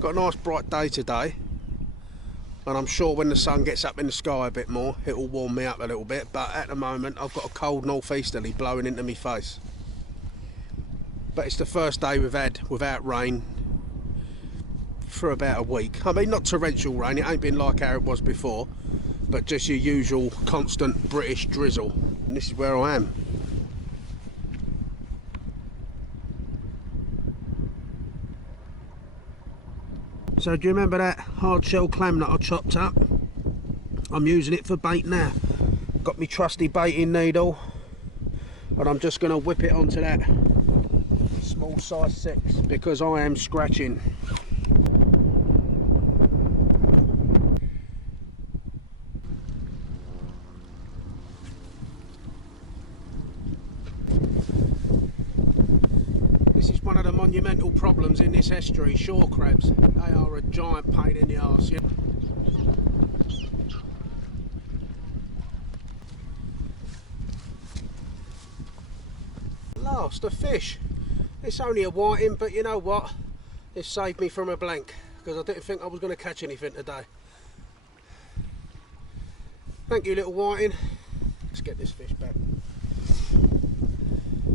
Got a nice bright day today, and I'm sure when the sun gets up in the sky a bit more it'll warm me up a little bit, but at the moment I've got a cold northeasterly blowing into me face. But it's the first day we've had without rain for about a week. I mean, not torrential rain, it ain't been like how it was before, but just your usual constant British drizzle. And this is where I am. So do you remember that hard shell clam that I chopped up? I'm using it for bait now. Got my trusty baiting needle, and I'm just going to whip it onto that small size 6 because I am scratching. This is one of the monumental problems in this estuary, shore crabs. They are a giant pain in the arse. Last, a fish. It's only a whiting, but you know what? It saved me from a blank because I didn't think I was going to catch anything today. Thank you, little whiting. Let's get this fish back.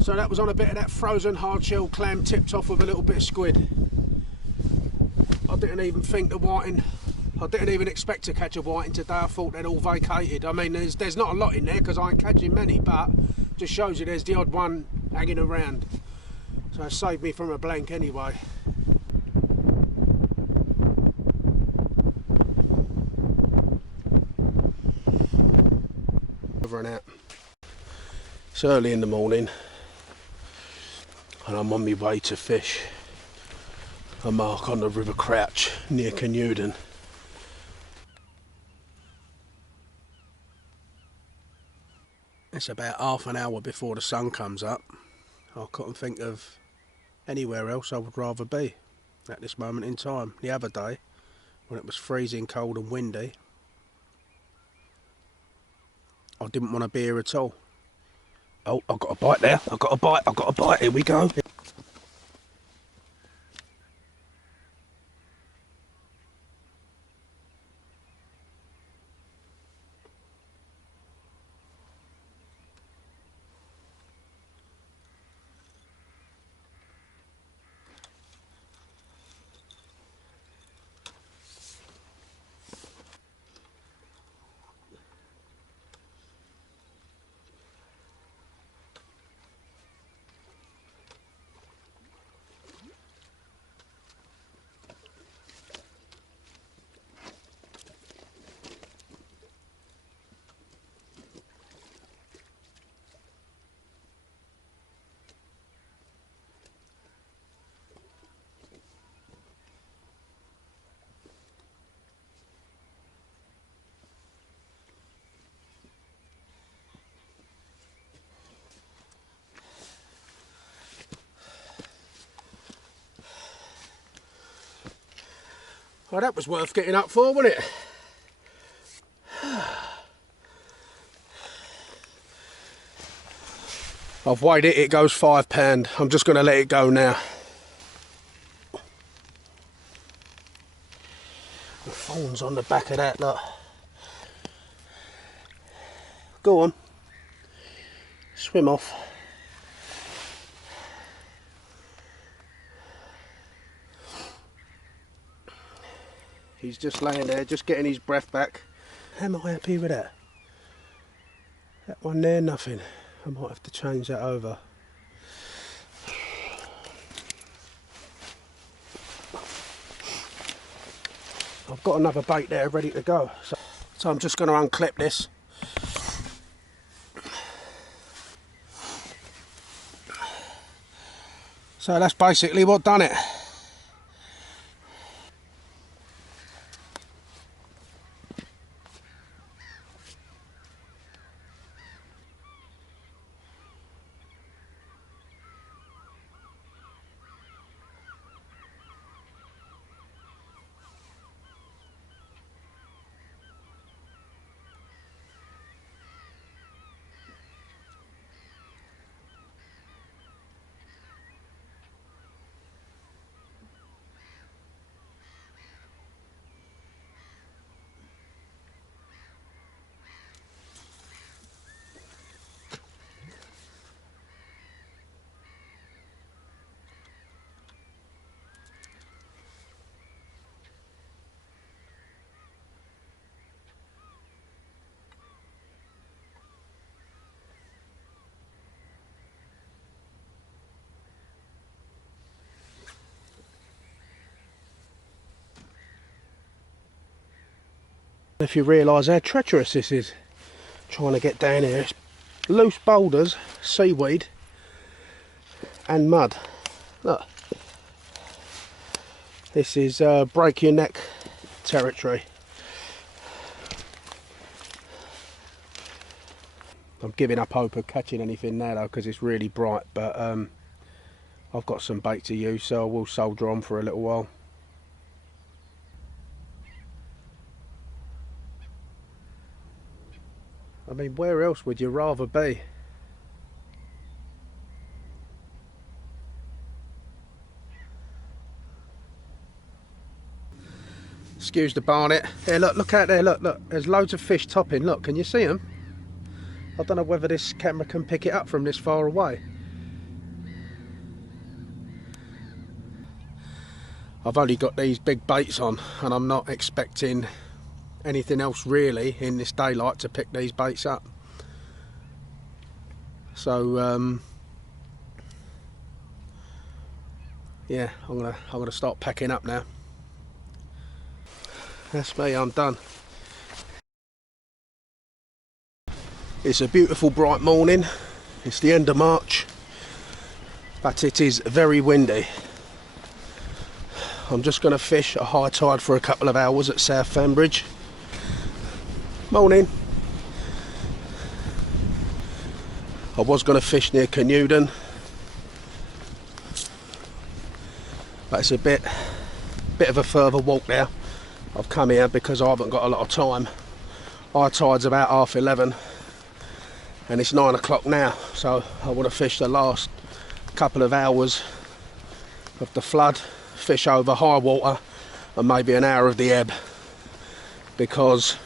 So that was on a bit of that frozen hard shell clam tipped off with a little bit of squid. I didn't even think the whiting, I didn't even expect to catch a whiting today. I thought they'd all vacated. I mean, there's not a lot in there because I ain't catching many, but just shows you there's the odd one hanging around. So it saved me from a blank anyway. Over and out. It's early in the morning and I'm on my way to fish a mark on the River Crouch near Canewden. It's about half an hour before the sun comes up. I couldn't think of anywhere else I would rather be at this moment in time. The other day, when it was freezing cold and windy, I didn't want to be here at all. Oh, I've got a bite there. I've got a bite. Here we go. Well, that was worth getting up for, wasn't it? I've weighed it, it goes £5. I'm just going to let it go now. The thorns on the back of that, look. Go on. Swim off. He's just laying there, just getting his breath back. Am I happy with that? That one there, nothing. I might have to change that over. I've got another bait there ready to go. So I'm just going to unclip this. So that's basically what done it. If you realise how treacherous this is, trying to get down here. It's loose boulders, seaweed and mud. Look, this is break your neck territory. I'm giving up hope of catching anything now though, because it's really bright, but I've got some bait to use, so I will soldier on for a little while. I mean, where else would you rather be? Excuse the barnet. Here, look out there, look, there's loads of fish topping, look, can you see them? I don't know whether this camera can pick it up from this far away. I've only got these big baits on, and I'm not expecting anything else really in this daylight to pick these baits up. So yeah, I'm gonna start packing up now. That's me, I'm done. It's a beautiful bright morning. It's the end of March, but it is very windy. I'm just going to fish at high tide for a couple of hours at South Fanbridge. Morning. I was going to fish near Canewden, but it's a bit of a further walk now. I've come here because I haven't got a lot of time. High tide's about 11:30 and it's 9 o'clock now, so I want to fish the last couple of hours of the flood, fish over high water and maybe an hour of the ebb, because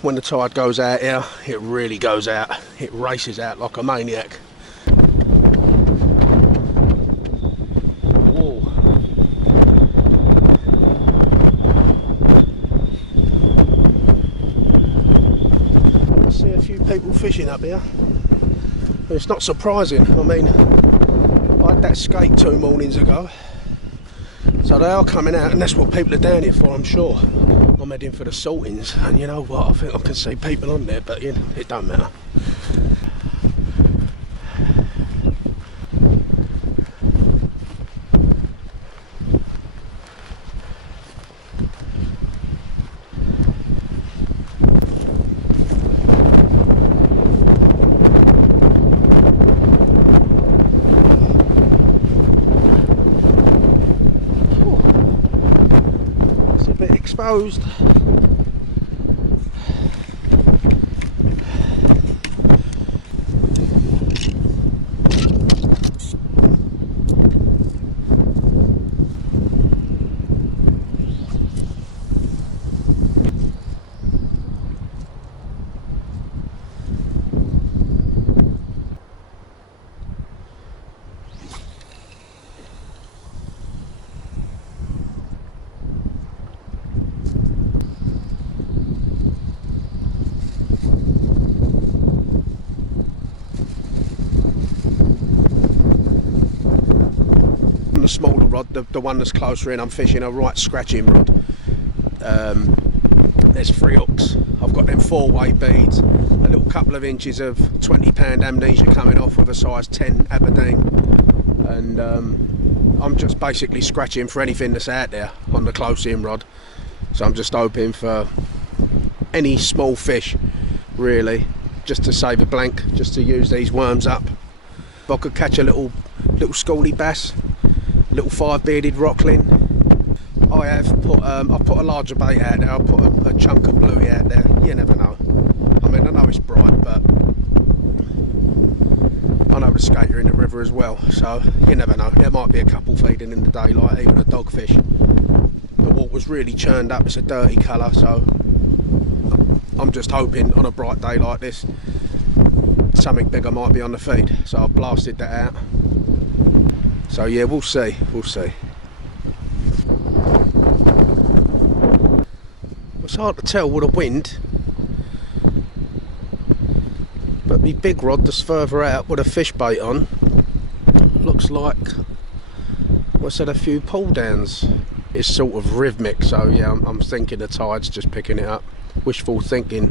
when the tide goes out here, it really goes out. It races out like a maniac. Whoa. I see a few people fishing up here. It's not surprising. I mean, I had that skate 2 mornings ago, so they are coming out, and that's what people are down here for, I'm sure. I'm heading for the saltings, and you know what, I think I can see people on there, but you know, it don't matter. It's a bit exposed. The smaller rod, the one that's closer in, I'm fishing a right scratching rod. There's 3 hooks. I've got them 4-way beads, a little couple of inches of 20-pound amnesia coming off with a size 10 Aberdeen, and I'm just basically scratching for anything that's out there on the close in rod. So I'm just hoping for any small fish really, just to save a blank, just to use these worms up. If I could catch a little schoolie bass, little 5-bearded rockling. I put a larger bait out there. I'll put a chunk of bluey out there. You never know. I mean, I know it's bright, but I know the skater in the river as well, so you never know. There might be a couple feeding in the daylight, even a dogfish. The water's really churned up. It's a dirty colour, so I'm just hoping on a bright day like this something bigger might be on the feed. So I've blasted that out. So yeah, we'll see. It's hard to tell with the wind, but the big rod that's further out with a fish bait on looks like what's had a few pull downs. it's sort of rhythmic, so yeah, I'm thinking the tide's just picking it up. Wishful thinking.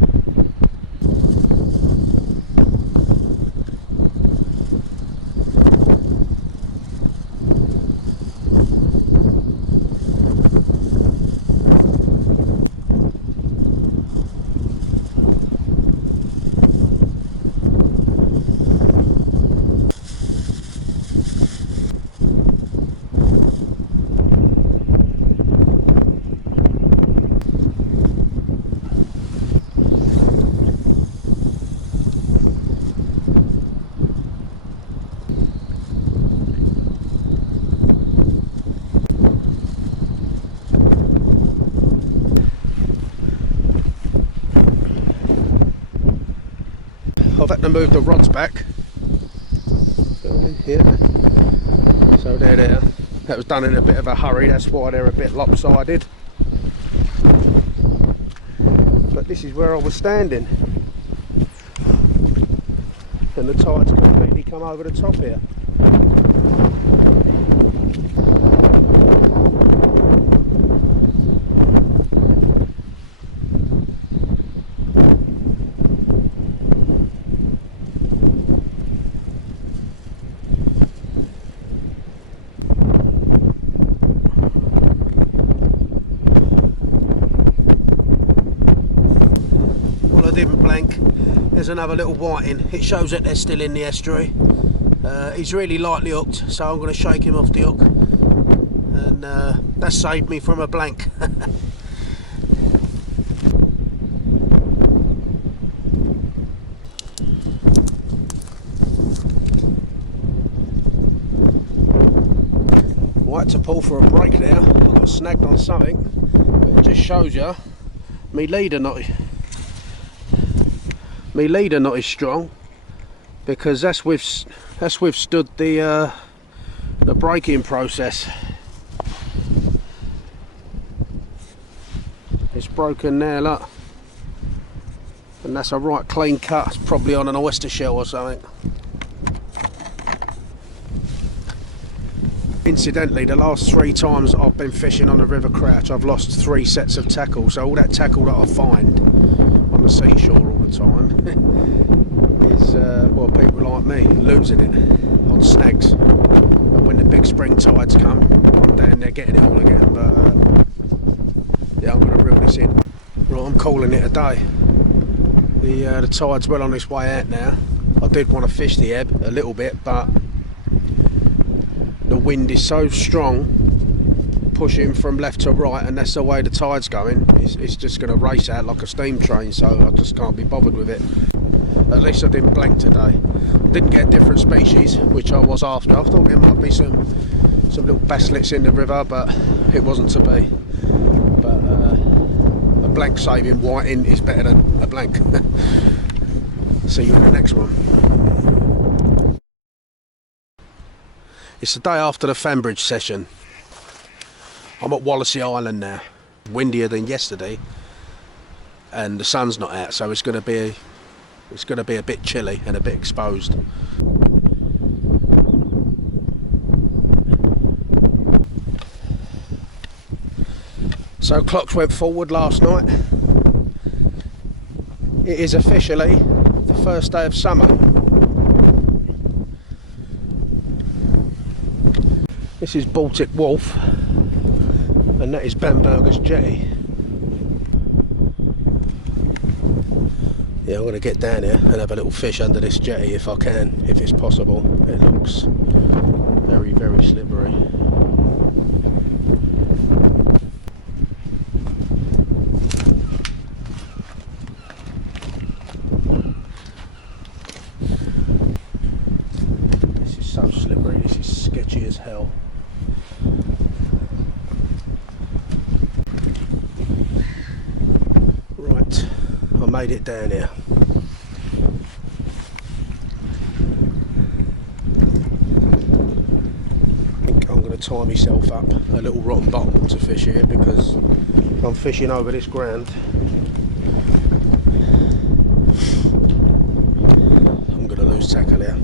I've had to move the rods back. Here. So they're there. That was done in a bit of a hurry, that's why they're a bit lopsided. But this is where I was standing. And the tide's completely come over the top here. Didn't blank. There's another little whiting. It shows that they're still in the estuary. He's really lightly hooked, so I'm going to shake him off the hook, and that saved me from a blank. Right, to pull for a break there. I got snagged on something, but it just shows you me leader not is strong, because that's withstood the braking process. It's broken there, look, and that's a right clean cut. It's probably on an oyster shell or something. Incidentally, the last 3 times I've been fishing on the River Crouch, I've lost 3 sets of tackle. So all that tackle that I find on the seashore all the time is, well, people like me losing it on snags. And when the big spring tides come, I'm down there getting it all again. But yeah, I'm going to reel this in. Right, I'm calling it a day. The tide's well on its way out now. I did want to fish the ebb a little bit, but the wind is so strong, pushing from left to right, and that's the way the tide's going. It's just going to race out like a steam train, so I just can't be bothered with it. At least I didn't blank today. Didn't get a different species, which I was after. I thought there might be some little basslets in the river, but it wasn't to be. But a blank saving whiting is better than a blank. See you in the next one. It's the day after the fanbridge session. I'm at Wallacey Island now. Windier than yesterday, and the sun's not out, so it's going to be a bit chilly and a bit exposed. So clocks went forward last night. It is officially the first day of summer. This is Baltic Wolf, and that is Bamberger's jetty. Yeah, I'm going to get down here and have a little fish under this jetty if I can, if it's possible. It looks very, very slippery. This is so slippery, this is sketchy as hell. Right, I made it down here. I think I'm going to tie myself up a little rotten bottom to fish here, because I'm fishing over this ground. I'm going to lose tackle here.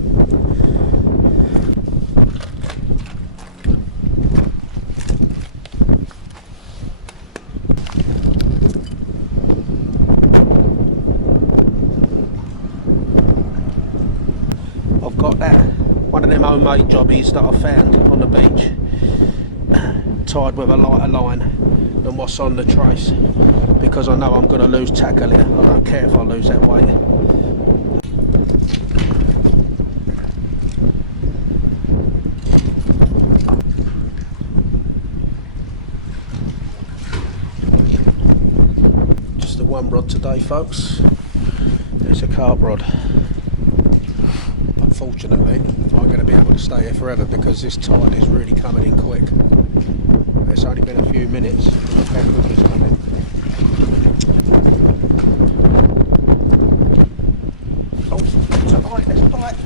them homemade jobbies that I found on the beach, tied with a lighter line than what's on the trace, because I know I'm going to lose tackle here. I don't care if I lose that weight. Just the one rod today, folks. It's a carp rod. Unfortunately, I'm going to be able to stay here forever because this tide is really coming in quick. It's only been a few minutes and look how quick it's coming. Oh, it's a bite, let's bite.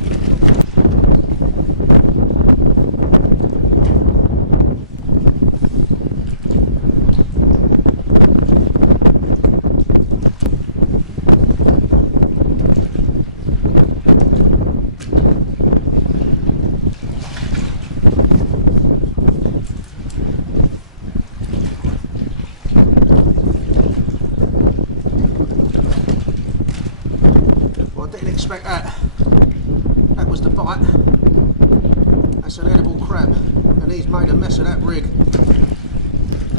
Expect that. That was the bite. That's an edible crab, and he's made a mess of that rig.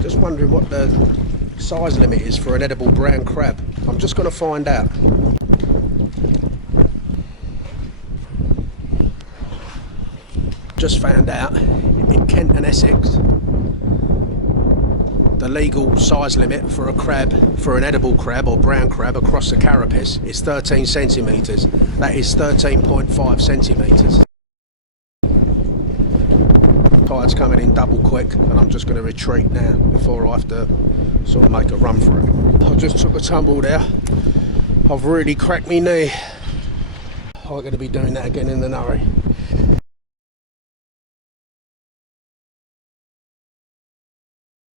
Just wondering what the size limit is for an edible brown crab. I'm just going to find out. Just found out in Kent and Essex, the legal size limit for a crab, for an edible crab or brown crab across the carapace is 13 centimetres. That is 13.5 centimetres. Tide's coming in double quick and I'm just going to retreat now before I have to sort of make a run for it. I just took a tumble there. I've really cracked my knee. I'm going to be doing that again in the hurry.